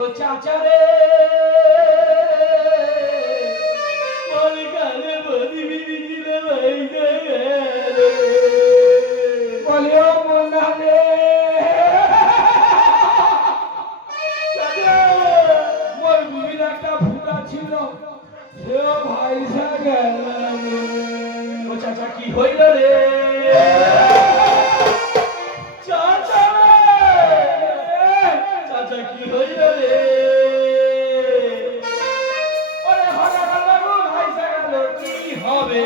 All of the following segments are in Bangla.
চাচা রে বলকালে বদি বিদিলে বাইরে গেলে বলিও মনা রে চাচা মোর বুবির একটা ফুটা ছিল সেও ভাইসা গেল ও চাচা কি হইল রে চাচা চাচা কি হইল রে ওরে হঠাৎ হঠাৎ ভাইসা গেল কি হবে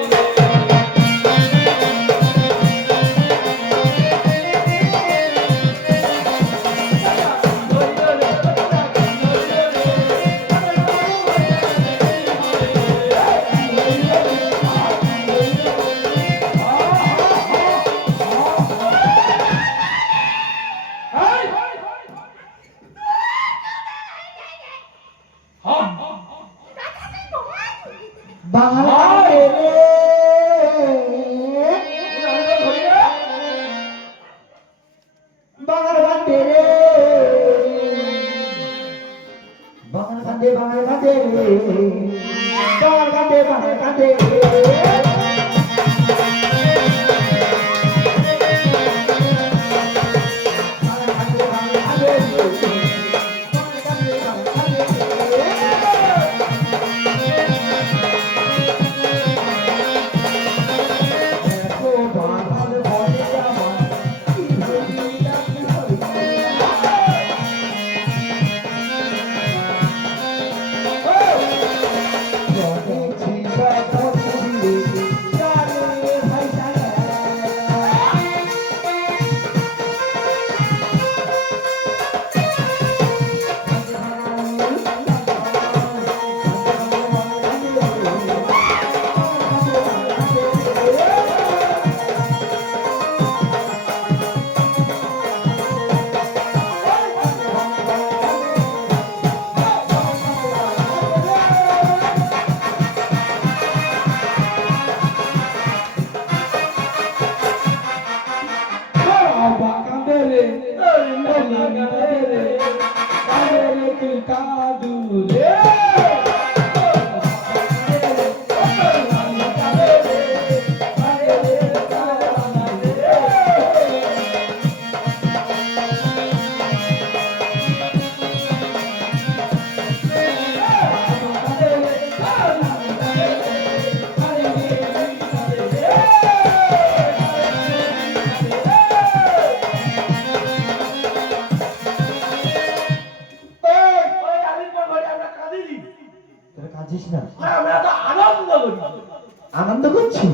আনন্দ করছি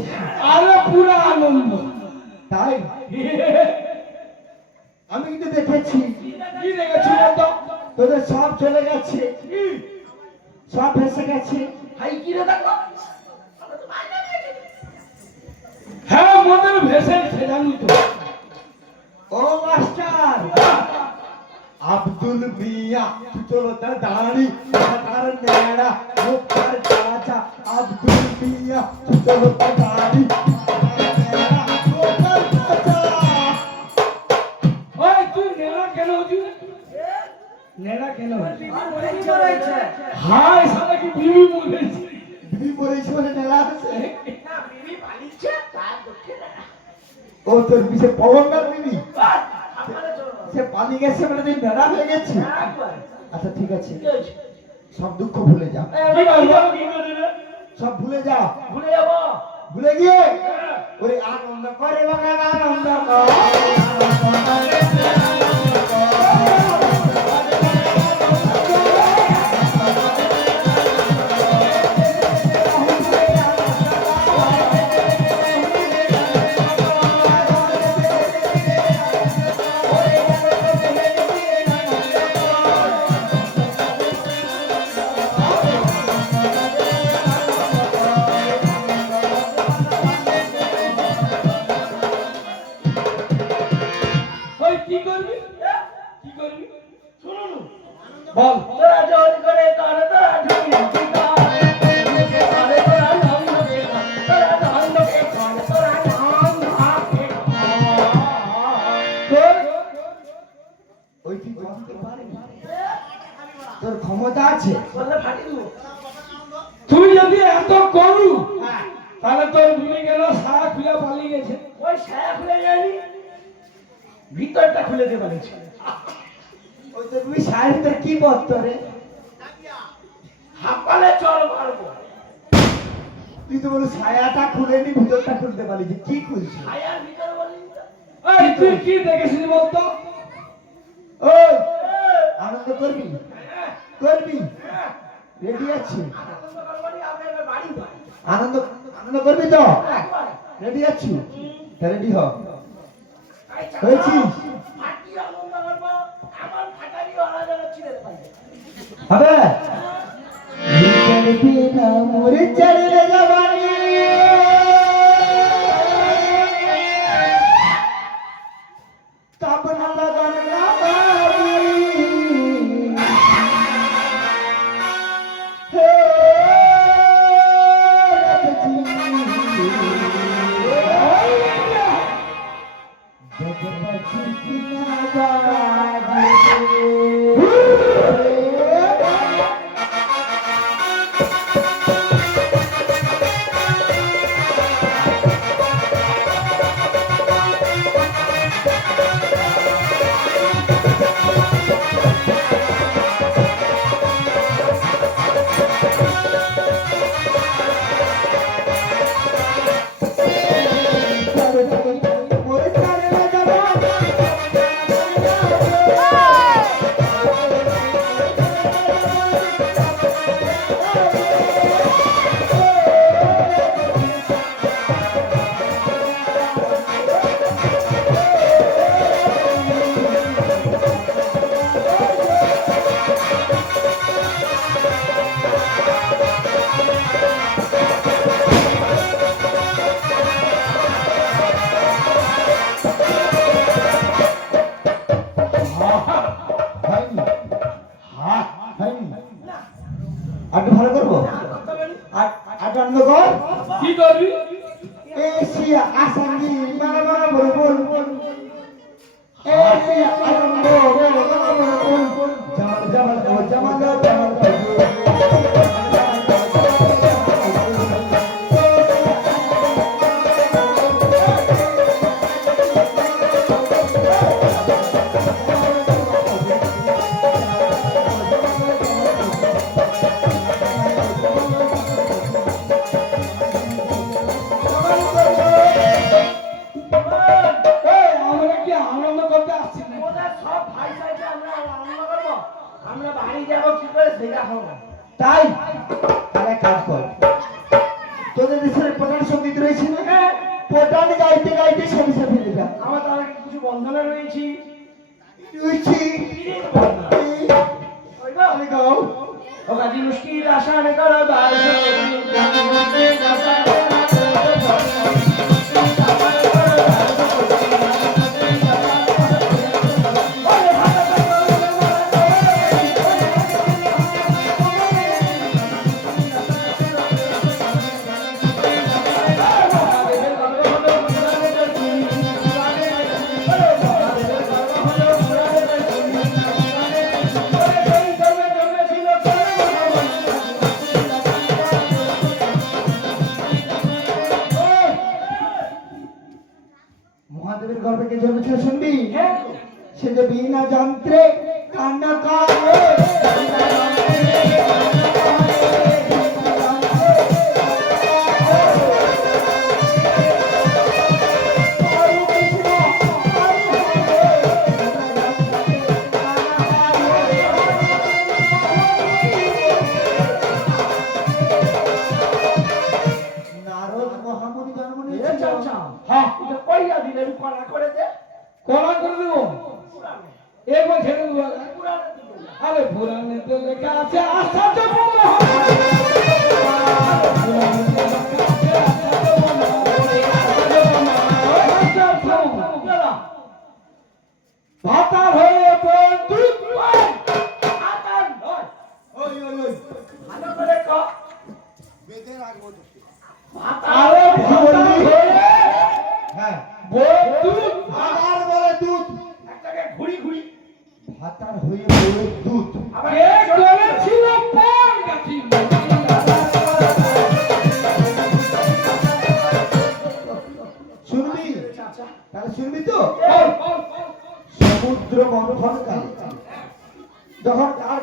আরে পুরো আনন্দ তাই আমি কিন্তু দেখেছি কি দেখেছি তো তোদের সব চলে গেছে সব ভেসে গেছে হাই কি রে দেখো হ্যাঁ মোদের ভেসে জানি তো ও মাস্টার আব্দুল মিয়া চলো দাঁড়ি তার নেড়া মুখার চাচা আব্দুল মিয়া চলো দাঁড়ি ওই তুই নেড়া কেন হচ্ছিস নেড়া কেন হাই সালা কি বিবি মরেছে বিবি মরেছে বলে নেড়া আছে না বিবি পালিছে তার দুঃখে না ও তোর পিছে পবনগার বিবি সে পানি গেছে বলে তুই নেড়া হয়ে গেছি আচ্ছা ঠিক আছে সব দুঃখ ভুলে যা সব ভুলে যা ভুলে যাবো ভুলে গিয়ে ওরে আনন্দ করে বাগান আনন্দ বল তোরা জোর করে কর তোরা ঢুকি তোর ক্ষমতা আছে? বললে ফাটি দেবো। তুই যদি এত করু হ্যাঁ, তাহলে তোর ভুলে গেল সারা খুলে পালিয়ে গেছে। ওই ছায়া খুলে যায়নি, ভিতরটা খুলে দিয়ে বলেছে। ওই তো তুই সাহেবদের কি বলতো রে? হাঁপালে চল মারবো। তুই তো বলো ছায়াটা খুলে নি, ভিতরটা খুলতে পারি, যে কি খুলছিস? ছায়ার ভিতরে বলি তো। এই তুই কি দেখেছিস বলতো? ওই আনন্দ করবি? করবি? রেডি আছি? আনন্দ করবো নি, আমি এবার বাড়ি যাই। আনন্দ আনন্দ করবি তো? একবার। রেডি আছি? রেডি হ। এই চাচা, হয়েছিস? ফাটি আনন্দ করবো, আমার ফাটারি ওরা যেন চিনে পাই। হবে? মরে চলে যাবানি তব না লগন লাগাবি হে জগবতি কিনা বাজি আটু ভালো করবো? আটান্ন কর। কি করবি? এশিয়া আসামি বাবা বাবা বল বল এশিয়া আনন্দ বল বল জামাল জামাল ও জামাল জামাল এই আমরা কি আনন্দ করতে আসছি না? ওদের সব ভাই ভাইকে আমরা আনন্দ করবো, আমরা বাড়ি যাবো কি করে সেটা হবো। তাই তাহলে কাজ কর, তোদের দেশের প্রধান সঙ্গীত রয়েছে না, প্রধান গাইতে গাইতে সরিষা ফেলে যা। আমার তাহলে কিছু বন্ধনে রয়েছি। রয়েছি আমি গাও ও কাজী মুশকিল আসান করো দাস মহাদেবের গর্ভে কে জন্মেছিল শুনবি? হ্যাঁ সে যে বিনা যন্ত্রে কান্না করে নারদ মহামুনি জন্ম নিয়েছিল। হ্যাঁ এটা কইয়া দিলে করা করে দে কলা করে দেবো, একবার ছেড়ে দেবো। পুরানো দিবো। আরে পুরানে তো লেখা আছে আস্থা তো বন্ধ ভাতা হয়ে বন্দুক আতান নয়, ওই ওই ওই ভালো করে ক বেঁধে রাখবো তোকে। ভাতা আরে ভাতা হয়ে হ্যাঁ বন্দুক আবার বলে দুধ, একটাকে ঘুরি ঘুরি ভাতার হয়ে বলে দুধ। আবার কে করে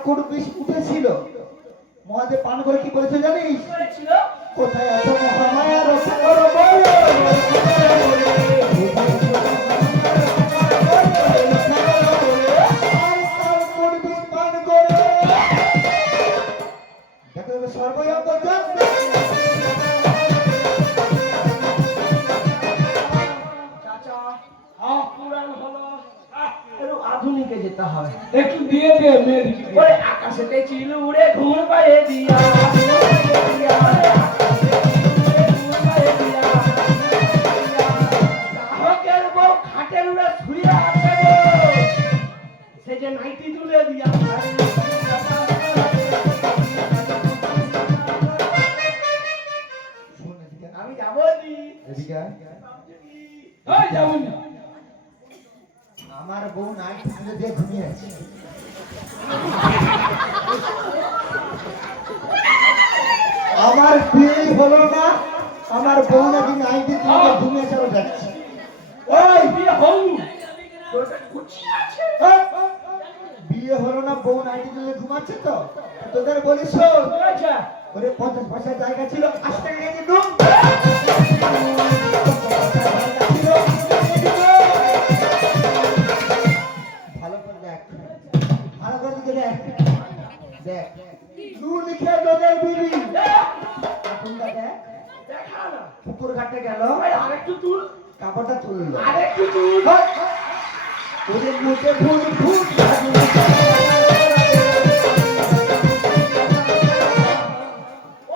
কোন বিষ উঠেছিল মহাদেব পান করে কি বলেছে জানিস? করেছিল কোথায় আছো মহামায়া রক্ষা করো বলো সর্বয়ঙ্গ চাচা পুরাণ হলো একটু আধুনিকে যেতে হবে। একটু দিয়ে দে মেয়ের ওরে আকাশেতে চিল উড়ে ঘুম পায়ে দিয়া গ্রাহকের বউ খাটের উড়ে শুয়ে আছে গো, সে যে নাইটি তুলে দিয়া আমি যাবো নি। এদিকে আয়। ওই যাবো না আমার বউ নাই তুলে দিয়ে ঘুমিয়ে আছে আমার বিয়ে হলো না আমার বউ নাকি নাইটি তুলে ঘুমিয়ে চলে যাচ্ছে ওই বিয়ে হল তোরটা কুচি আছে। বিয়ে হলো না বউ নাইটি তুলে ঘুমাচ্ছে তো তোদের বলিস শোন, আচ্ছা ওরে 50 পয়সা জায়গা ছিল 80 টাকা কেজি নুন ভালো করে দেখ ভালো করে দিকে দেখ দেখ নুন লিখে তোদের বিবি এখনটা দেখ দেখা না পুকুর ঘাটে গেল ওই আরেকটু তুল কাপড়টা তুললো আরেকটু তুল ওদের মুখে ফুল ফুল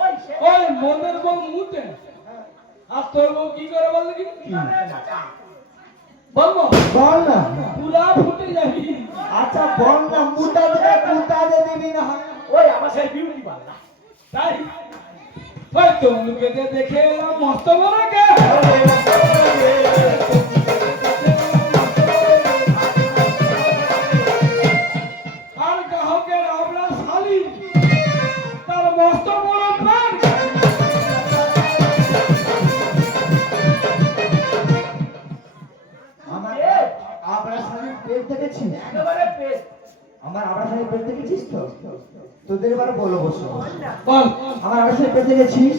ওই সে ওই মনের বউ মুতে আর তোর বউ কি করে বললি কি চাচা বলবো বল না পুরা ফুটে যাবি আচ্ছা বল না মুতা দে দিবি না ওই আমার সেই বিউটি পাল্লা তাই ওই তোমকে যে দেখে এলাম মস্ত বড় কে আর গ্রাহকের আমরা শালি তার মস্ত বড় প্রাণ আমার আবরা শাড়ির পেট দেখেছিস একেবারে পেট আমার আবরা শাড়ির পেট দেখেছিস তো তোদের এবার বলো বসো বল আমার আবরা শাড়ির পেট দেখেছিস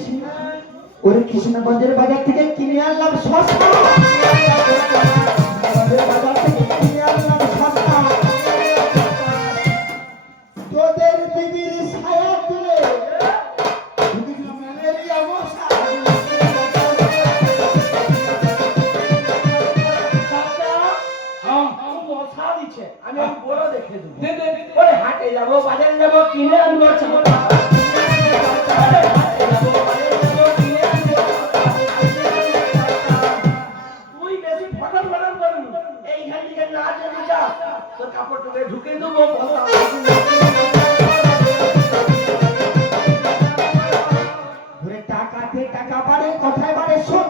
ওরে কৃষ্ণগঞ্জের বাজার থেকে কিনে আনলাম সস্তা কৃষ্ণগঞ্জের বাজার থেকে কিনে আনলাম সস্তা তোদের বিবির ছায়া তুলে ম্যালেরিয়া মশা চাচা হ্যাঁ আমার মশা দিচ্ছে আমি একটু বড় দেখে দেবো দে দে ওই হাটে যাবো বাজারে যাবো কিনে আনবো চাচা তুই বেশি ফটন ফটন করবি এইখান থেকে না যদি যা তোর কাপড় টুকে ঢুকে দেবো ঘুরে টাকাতে টাকা বাড়ে কথায় বাড়ে শোন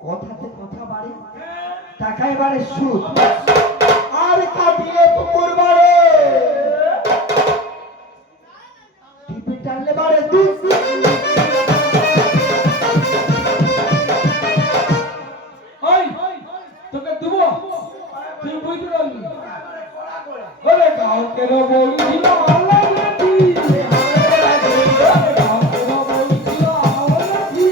কথাতে কথা বাড়ে টাকায় বাড়ে সুদ আর কাটিলে পুকুর বাড়ে টিপি টানলে বাড়ে দুধ ওই তোকে দেবো তুই বুঝতে পারবি ওরে গাঁকের বলছিল আল্লাহ নাকি গাঁকের বলছিল আল্লাহ নাকি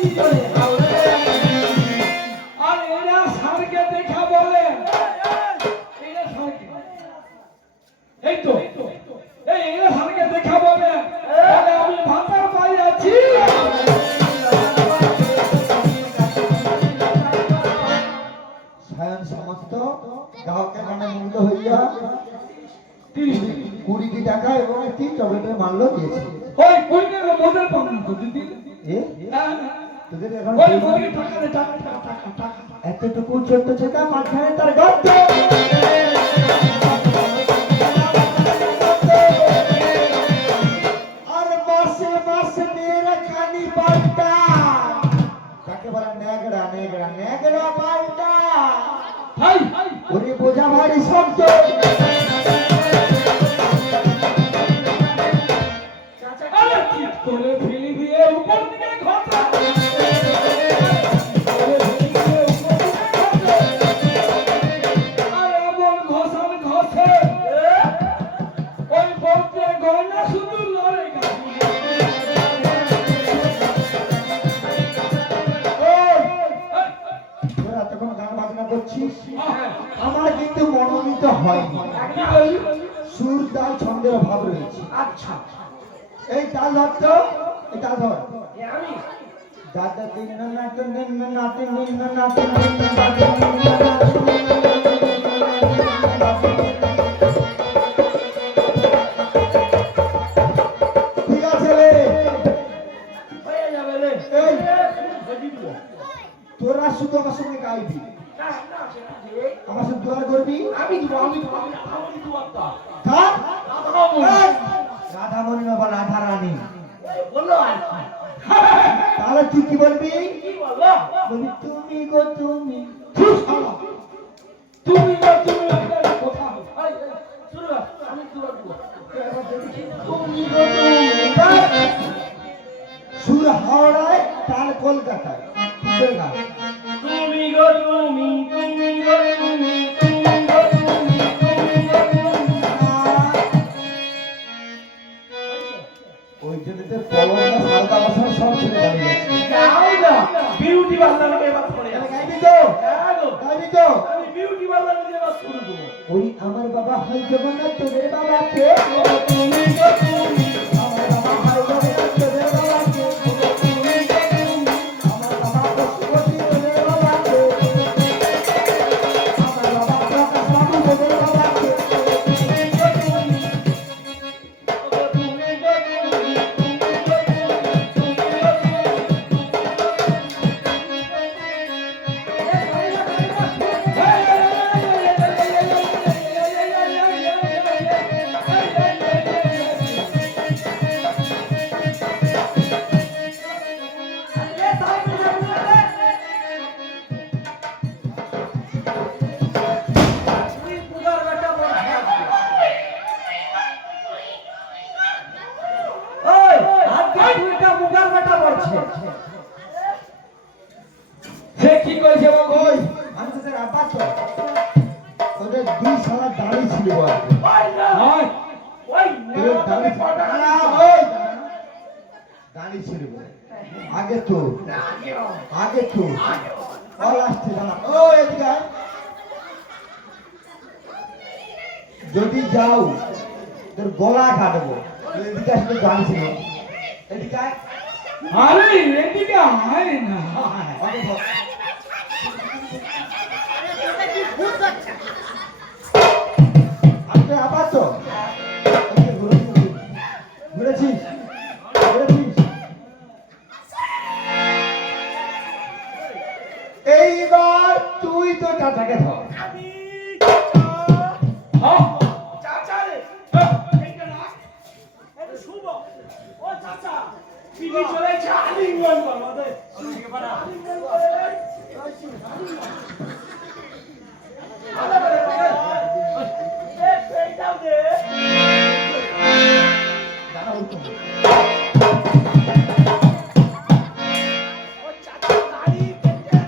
আর এরা সারকে দেখা বলে এরা সারকে এই তো এই এরা সারকে দেখা বলে বলে আমি ভাতার পাই আছি সায়ন সমস্ত গ্রাহকের নামে মুগ্ধ হইয়া 20 টাকা এবং একটি চকলেটের মাল্য দিয়েছে ওই কই গেল মোদের পাবো তো দিদি এ তোদের এখন ওই মোদের টাকা দে টাকা টাকা টাকা এতটুকু ছোট্ট ছোটা মাঝখানে তার গর্ত আর মাসে মাসে মেয়েরা কানি পাল্টা তাকে বলে নেগড়া নেগড়া নেগড়া পাল্টা হাই ওরে বোঝা ভারী শব্দ আরে কি করে ফেলি দিয়ে উপর দিকে ঘটা বলছিস আমার কিন্তু মনোনীত হয়নি। কি বললি? সুর তাল ছন্দের অভাব রয়েছে। আচ্ছা এই তাল ধর তো, এই তাল ধর। আমি দাদা দিন না নাচন দিন না নাচন দিন না নাচন দিন না নাচন দিন না নাচন দিন না নাচন। ঠিক আছে রে, হয়ে যাবে রে এই বুঝি তো তোরা শুধু আমার সঙ্গে গাইবি, না না সেটা ঠিক আমার সঙ্গে দুয়ার করবি। আমি দিব আমি দুয়ারটা থাক। রাধাবাবু এই, রাধামণি না বা রাধা রানী। বললো আর কি? তাহলে তুই কি বলবি? কি বলবো বলবি তুমি গো তুমি। চুপ শালা। তুমি না তুমি একটা কথা হবে। এই, এই, শুরু কর, আমি দুয়ার দিব তুমি গো তুমি। বাস। সুর হাওড়ায়, তাল কলকাতায়। কিসের গান? তুমি গো তুমি তুমি গো তুমি তুমি গো তুমি তুমি গো তুমি ওই জন্য তো পলকটা সারদা বছর সব ছেড়ে দাঁড়িয়ে গেছে। যাও না বিউটি পার্লারে এবার পড়ে তাহলে আছে গাইবি তো? হ্যাঁ গো গাইবি তো? আমি বিউটি পার্লারে এবার শুরু দেবো ওই আমার বাবা হয় জগন্নাথ, তোদের বাবা কে? তুমি গো তুমি আমার বাবা হয় জগন্নাথ, তোদের বাবা কে? তুমি গো তুমি আমার বাবা পশুপতি, তোদের বাবা কে? আমার বাবা প্রকাশ বাবু, তোদের বাবা কে? তুমি গো তুমি তুমি গো তুমি সে কি করেছে বাবু? ওই, আমি তোদের আব্বা তো। তোদের দুই শালা দাঁড়িয়ে ছিল বলতে। নয়। তোদের দাঁড়িয়ে ছিল। না, ওই, দাঁড়িয়ে ছিল বলে। আগে তো, আগে তো। অল আসছে দাঁড়া। ও এদিকে আয়। যদি যাও তোর গলা কাটবো। তুই এদিকে আসলে দাঁড়িয়ে ছিল। এদিকে আয়। আরে এদিকে আয় না। আগে ধর। আমি তো আবার তো। এদিকে ঘুরেছিস? ঘুরেছিস? ঘুরেছিস? এইবার তুই তো চাচাকে ধর। হ্যাঁ? চাচা রে এইটা না এটা শুভ ও চাচা বিবি চলেছে আলিঙ্গন বাবাদের আলিঙ্গন করে এইটাও দে দাঁড়া ওই তো। ও চাচা দাড়ি কেটে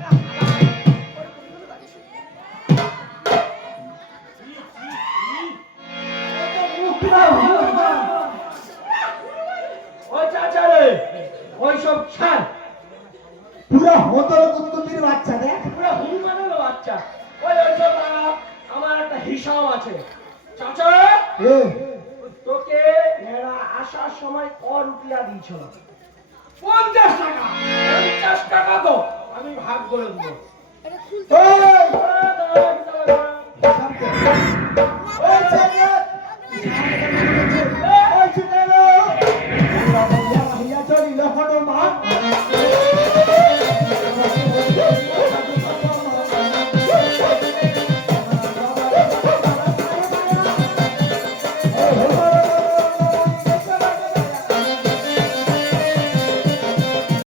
ও চাচা রে ওই সব ছাড় পুরা হতর কুতুতির বাচ্চা দেখ। পুরো হনুমানের বাচ্চা ওই ওই সব আমার একটা হিসাব আছে চাচা এ তোকে এরা আসার সময় ক রুপিয়া দিয়েছিল 50 টাকা। 50 টাকা তো আমি ভাগ করে দেবো ওই